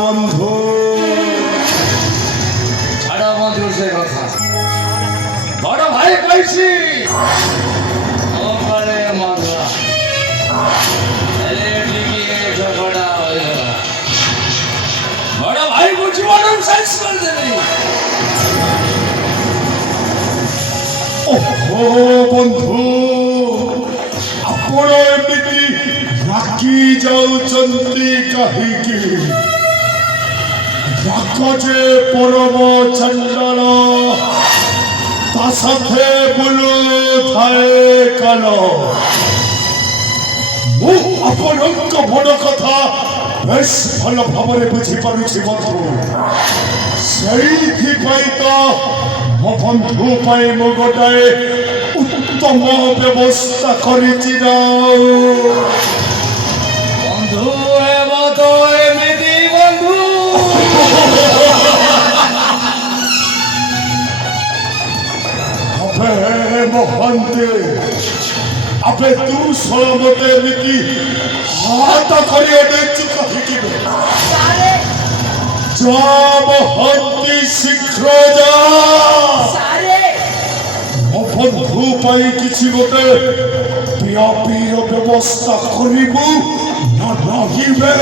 বন্ধু ছাড়া বন্ধু সে কথা বড় ভাই কইছি ওপারে মাগলা এদিকে ঝগড়া হয়ে বড় ভাই বুঝি বড় শেষ করে দেবে। ওহো বন্ধু ଆପଣ ଏମିତି ରାଗି ଯାଉଛନ୍ତି କାହିଁକି? ରାଗ ଯେ ପରମ ଚଣ୍ଡାଳ ତା ସାଥେ ବୁଲୁଥାଏ କାଳ। ମୁଁ ଆପଣଙ୍କ ମନ କଥା ବେଶ ଭଲ ଭାବରେ ବୁଝିପାରୁଛି ବନ୍ଧୁ। ସେଇଥିପାଇଁ ତ ମୋ ବନ୍ଧୁ ପାଇଁ ମୁଁ ଗୋଟାଏ ଉତ୍ତମ ବ୍ୟବସ୍ଥା କରିଛି ନା। বন্ধু এব তো এমনি বন্ধু আবে মহান্তে আবে তু সহমতে এମିତି হাত କରି ଅନେଇଛୁ କାହିଁକି? ଯା ମହାନ୍ତି ଶୀଘ୍ର ଯା। ମୋ ବନ୍ଧୁ ପାଇଁ କିଛି ଗୋଟେ ପିଆ ପିଇର ବ୍ୟବସ୍ଥା କରିବୁ ନା ନାହିଁ ବେ?